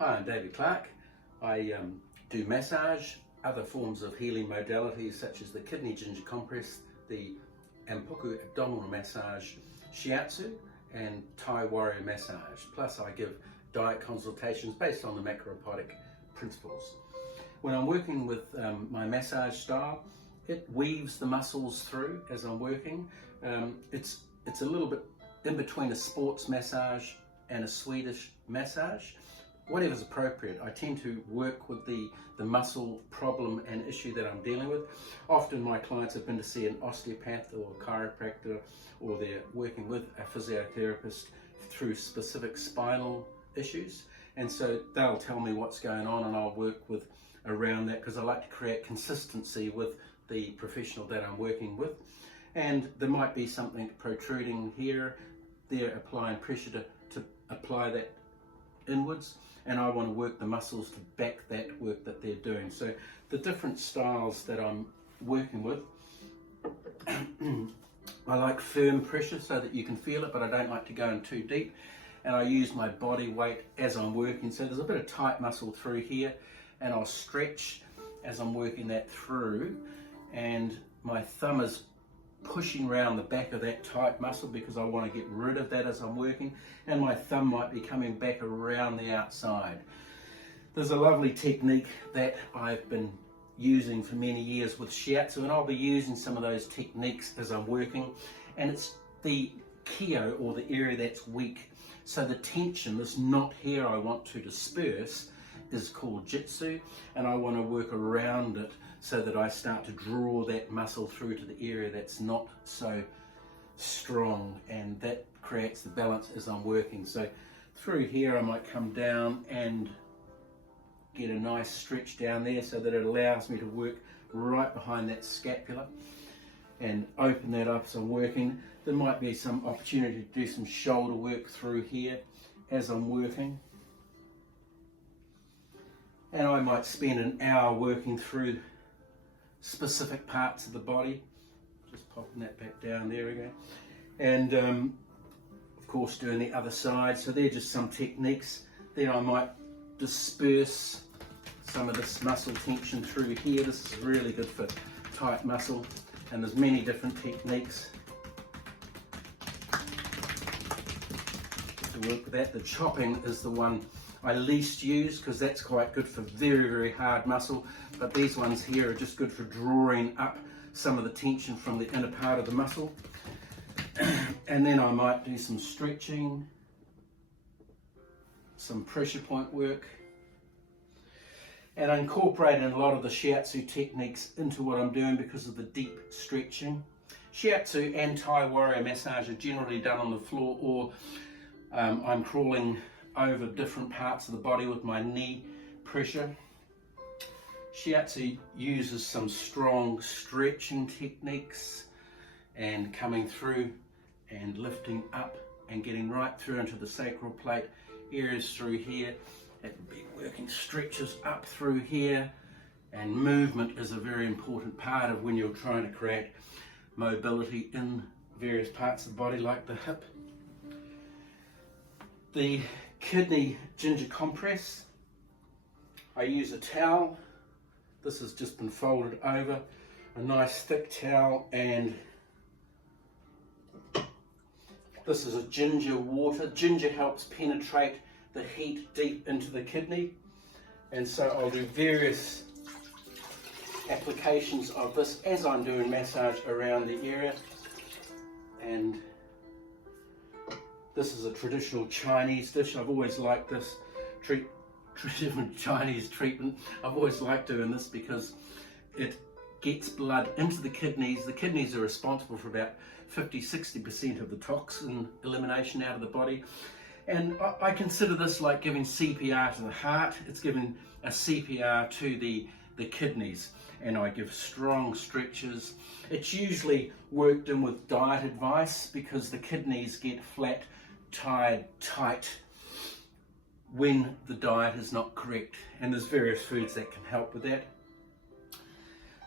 Hi, I'm David Clark. I do massage, other forms of healing modalities such as the kidney ginger compress, the Ampuku abdominal massage, shiatsu and Thai warrior massage. Plus I give diet consultations based on the macrobiotic principles. When I'm working with my massage style, it weaves the muscles through as I'm working. It's a little bit in between a sports massage and a Swedish massage. Whatever's appropriate. I tend to work with the muscle problem and issue that I'm dealing with. Often my clients have been to see an osteopath or a chiropractor, or they're working with a physiotherapist through specific spinal issues, and so they'll tell me what's going on and I'll work with around that, because I like to create consistency with the professional that I'm working with. And there might be something protruding here, they're applying pressure to apply that inwards, and I want to work the muscles to back that work that they're doing. So the different styles that I'm working with, I like firm pressure so that you can feel it, but I don't like to go in too deep, and I use my body weight as I'm working. So there's a bit of tight muscle through here, and I'll stretch as I'm working that through, and my thumb is pushing around the back of that tight muscle because I want to get rid of that as I'm working, and my thumb might be coming back around the outside. There's a lovely technique that I've been using for many years with shiatsu, and I'll be using some of those techniques as I'm working, and it's the kyo, or the area that's weak. So the tension, this knot here I want to disperse, is called jitsu, and I want to work around it so that I start to draw that muscle through to the area that's not so strong, and that creates the balance as I'm working. So through here I might come down and get a nice stretch down there so that it allows me to work right behind that scapula and open that up as I'm working. There might be some opportunity to do some shoulder work through here as I'm working. And I might spend an hour working through specific parts of the body. Just popping that back down, there we go. And of course doing the other side. So they're just some techniques. Then I might disperse some of this muscle tension through here. This is really good for tight muscle, and there's many different techniques to work with that. The chopping is the one I least use because that's quite good for very, very hard muscle, but these ones here are just good for drawing up some of the tension from the inner part of the muscle. And then I might do some stretching, some pressure point work, and I incorporate a lot of the shiatsu techniques into what I'm doing because of the deep stretching. Shiatsu and Thai warrior massage are generally done on the floor, or I'm crawling over different parts of the body with my knee pressure. Shiatsu uses some strong stretching techniques and coming through and lifting up and getting right through into the sacral plate areas through here. It would be working stretches up through here, and movement is a very important part of when you're trying to create mobility in various parts of the body, like the hip. The kidney ginger compress, I use a towel. This has just been folded over, a nice thick towel, and this is a ginger water. Ginger helps penetrate the heat deep into the kidney, and so I'll do various applications of this as I'm doing massage around the area. And this is a traditional Chinese dish. I've always liked this traditional Chinese treatment. I've always liked doing this because it gets blood into the kidneys. The kidneys are responsible for about 50-60% of the toxin elimination out of the body. And I consider this like giving CPR to the heart. It's giving a CPR to the kidneys, and I give strong stretches. It's usually worked in with diet advice because the kidneys get flat, tired, tight when the diet is not correct, and there's various foods that can help with that.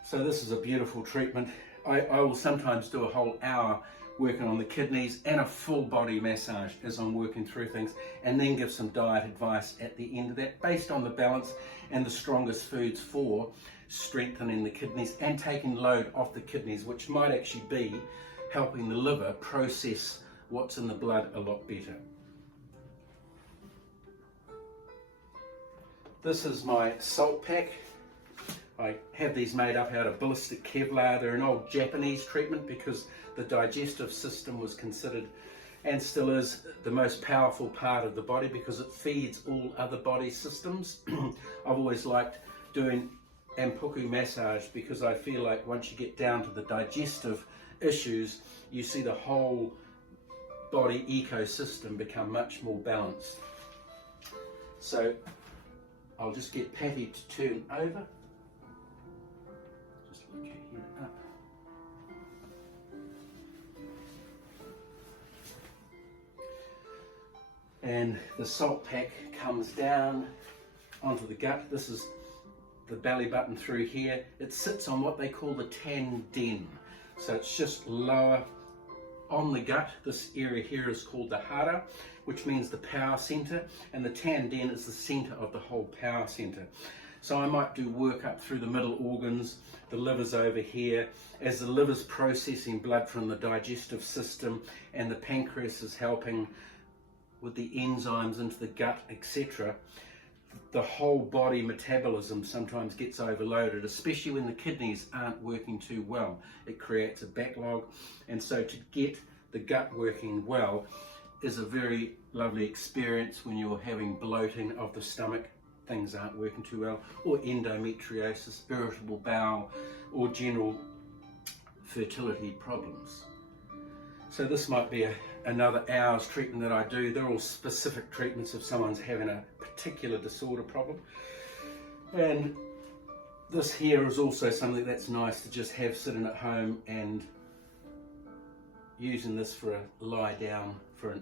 So this is a beautiful treatment. I will sometimes do a whole hour working on the kidneys, and a full body massage as I'm working through things, and then give some diet advice at the end of that based on the balance and the strongest foods for strengthening the kidneys and taking load off the kidneys, which might actually be helping the liver process what's in the blood a lot better. This is my salt pack. I have these made up out of ballistic Kevlar. They're an old Japanese treatment because the digestive system was considered, and still is, the most powerful part of the body because it feeds all other body systems. I've always liked doing ampuku massage because I feel like once you get down to the digestive issues, you see the whole body ecosystem become much more balanced. So I'll just get Patty to turn over. Just look your head up. And the salt pack comes down onto the gut. This is the belly button through here. It sits on what they call the tanden. So it's just lower on the gut. This area here is called the hara, which means the power center, and the tanden is the center of the whole power center. So I might do work up through the middle organs. The liver's over here. As the liver's processing blood from the digestive system, and the pancreas is helping with the enzymes into the gut, etc., the whole body metabolism sometimes gets overloaded, especially when the kidneys aren't working too well. It creates a backlog, and so to get the gut working well is a very lovely experience when you're having bloating of the stomach, things aren't working too well, or endometriosis, irritable bowel, or general fertility problems. So this might be another hour's treatment that I do. They're all specific treatments if someone's having a particular disorder problem. And this here is also something that's nice to just have sitting at home, and using this for a lie down for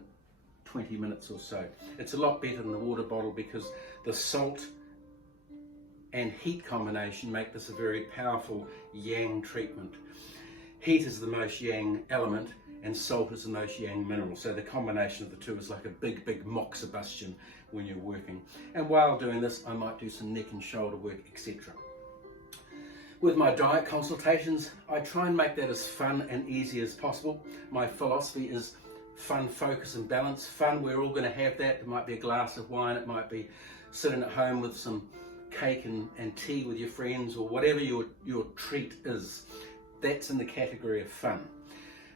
20 minutes or so. It's a lot better than the water bottle because the salt and heat combination make this a very powerful yang treatment. Heat is the most yang element, and salt is the most yang mineral. So the combination of the two is like a big moxibustion when you're working. And while doing this, I might do some neck and shoulder work, etc. With my diet consultations, I try and make that as fun and easy as possible. My philosophy is fun, focus and balance. Fun, we're all going to have that. It might be a glass of wine, it might be sitting at home with some cake and tea with your friends, or whatever your treat is. That's in the category of fun.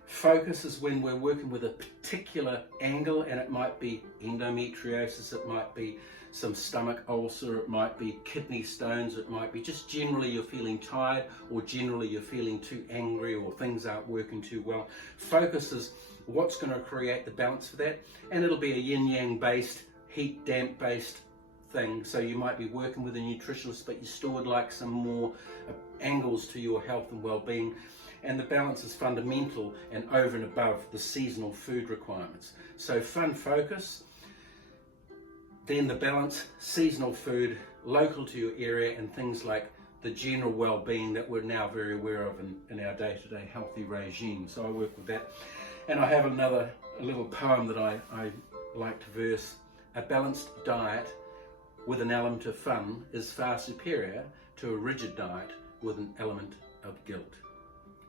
Focus is when we're working with a particular angle, and it might be endometriosis, it might be some stomach ulcer, it might be kidney stones, it might be just generally you're feeling tired, or generally you're feeling too angry, or things aren't working too well. Focus is what's going to create the balance for that, and it'll be a yin-yang based, heat-damp based thing. So you might be working with a nutritionist, but you still would like some more angles to your health and well-being. And the balance is fundamental and over and above the seasonal food requirements. So fun, focus, then the balance, seasonal food, local to your area, and things like the general well-being that we're now very aware of in our day-to-day healthy regime. So I work with that. And I have a little poem that I like to verse. A balanced diet with an element of fun is far superior to a rigid diet with an element of guilt.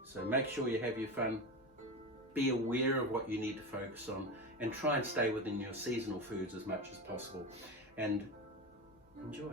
So make sure you have your fun, be aware of what you need to focus on, and try and stay within your seasonal foods as much as possible, and enjoy.